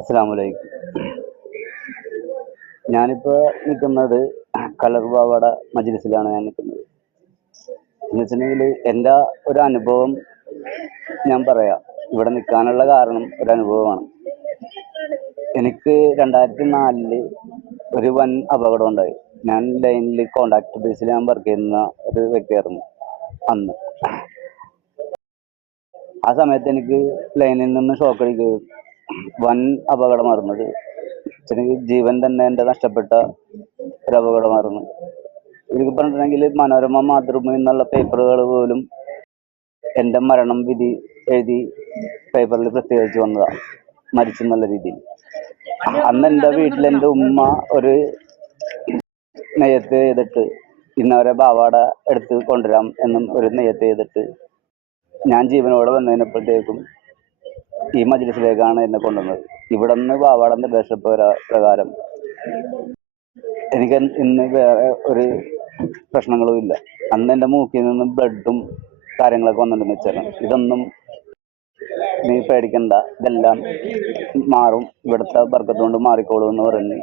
അസ്സലാമലൈക്കും. ഞാനിപ്പോൾ നിൽക്കുന്നത് കളർ പാവാട മജ്‌ലിസിലാണ് ഞാൻ നിൽക്കുന്നത്. എന്ന് വെച്ചിട്ടുണ്ടെങ്കിൽ എൻ്റെ ഒരു അനുഭവം ഞാൻ പറയാം. ഇവിടെ നിൽക്കാനുള്ള കാരണം ഒരു അനുഭവമാണ്. എനിക്ക് 2004 ഒരു വൻ അപകടം ഉണ്ടായി. ഞാൻ ലൈനിൽ കോൺട്രാക്ട് ബേസിൽ ഞാൻ വർക്ക് ചെയ്യുന്ന ഒരു വ്യക്തിയായിരുന്നു അന്ന്. ആ സമയത്ത് എനിക്ക് ലൈനിൽ നിന്ന് ഷോക്ക് അടിക്കുകയും വൻ അപകടമായിരുന്നത്. എനിക്ക് ജീവൻ തന്നെ എൻ്റെ നഷ്ടപ്പെട്ട ഒരു അപകടമായിരുന്നു. എനിക്ക് പറഞ്ഞിട്ടുണ്ടെങ്കിൽ മനോരമ മാതൃഭൂമി എന്നുള്ള പേപ്പറുകൾ പോലും എൻ്റെ മരണം വിധി എഴുതി പേപ്പറിൽ പ്രസിദ്ധീകരിച്ച് വന്നതാണ്, മരിച്ചെന്നുള്ള രീതിയിൽ. അന്ന് എൻ്റെ വീട്ടിൽ എൻ്റെ ഉമ്മ ഒരു നെയ്യത്ത് ചെയ്തിട്ട് ഇന്നവരെ പാവാട എടുത്ത് കൊണ്ടുവരാം എന്നും ഒരു നെയ്യത്ത് ചെയ്തിട്ട് ഞാൻ ജീവനോടെ വന്നതിനപ്പോഴത്തേക്കും ഈ മജ്‌ലിസിലേക്കാണ് എന്നെ കൊണ്ടുവന്നത്. ഇവിടെ നിന്ന് പാവാട നിർദ്ദേശപ്രകാരം എനിക്ക് ഇന്ന് വേറെ ഒരു പ്രശ്നങ്ങളും ഇല്ല. അന്ന് എൻ്റെ മൂക്കിൽ നിന്നും ബ്ലഡും കാര്യങ്ങളൊക്കെ വന്നിട്ടുണ്ടെന്ന് വെച്ചാൽ ഇതൊന്നും നീ പേടിക്കണ്ട, ഇതെല്ലാം മാറും, ഇവിടുത്തെ ബർക്കത്തുകൊണ്ട് മാറിക്കോളും എന്ന് പറഞ്ഞ്.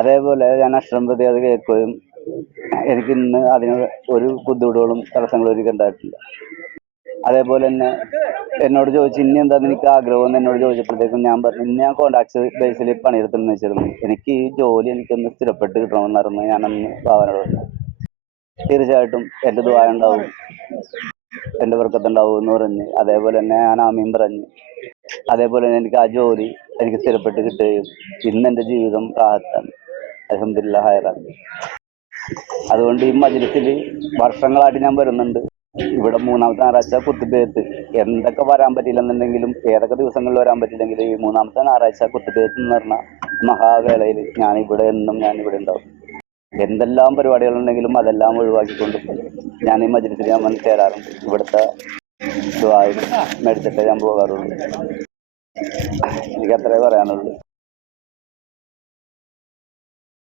അതേപോലെ ഞാൻ അക്ഷരം പ്രതി അത് കേൾക്കുകയും എനിക്ക് ഇന്ന് അതിന് ഒരു ബുദ്ധിമുട്ടുകളും തടസ്സങ്ങളും എനിക്ക് ഉണ്ടായിട്ടില്ല. അതേപോലെ തന്നെ എന്നോട് ചോദിച്ചു ഇനി എന്താ നിനക്ക് ആഗ്രഹം എന്ന് എന്നോട് ചോദിച്ചപ്പോഴത്തേക്കും ഞാൻ പറഞ്ഞു, ഇന്ന് ഞാൻ കോൺട്രാക്ട് ബേസിൽ പണിയെടുത്തെന്ന് വെച്ചിരുന്നു. എനിക്ക് ഈ ജോലി എനിക്കൊന്ന് സ്ഥിരപ്പെട്ട് കിട്ടണമെന്നായിരുന്നു ഞാനന്ന് ഭാവനയോട് പറഞ്ഞത്. തീർച്ചയായിട്ടും എൻ്റെ ദുആ ഉണ്ടാവും, എൻ്റെ ബർക്കത്തുണ്ടാവും എന്ന് പറഞ്ഞ് അതേപോലെ തന്നെ ഞാൻ ആമീൻ പറഞ്ഞ് അതേപോലെ തന്നെ എനിക്ക് ആ ജോലി എനിക്ക് സ്ഥിരപ്പെട്ട് കിട്ടുകയും ഇന്ന് എൻ്റെ ജീവിതം റാഹത്താണ്, അൽഹംദുലില്ലാഹ് ഹൈറാണ്. അതുകൊണ്ട് ഈ മജ്‌ലിസിൽ വർഷങ്ങളായിട്ട് ഞാൻ വരുന്നുണ്ട്. ഇവിടെ മൂന്നാമത്തെ ഞായറാഴ്ച കുത്തുബിയത്ത് എന്തൊക്കെ വരാൻ പറ്റില്ലെന്നുണ്ടെങ്കിലും ഏതൊക്കെ ദിവസങ്ങളിൽ വരാൻ പറ്റില്ലെങ്കിലും ഈ മൂന്നാമത്തെ ഞായറാഴ്ച കുത്തുബിയത്ത് എന്ന് പറഞ്ഞ മഹാവേളയിൽ ഞാൻ ഇവിടെ ഉണ്ടാവും. എന്തെല്ലാം പരിപാടികളുണ്ടെങ്കിലും അതെല്ലാം ഒഴിവാക്കിക്കൊണ്ട് ഞാൻ ഈ മജ്‌ലിസിൽ ഞാൻ വന്ന് ചേരാറുണ്ട്. ഇവിടുത്തെ ദുആയും മേടിച്ചിട്ടേ ഞാൻ പോകാറുള്ളൂ. എനിക്ക് അത്രേ പറയാനുള്ളൂ.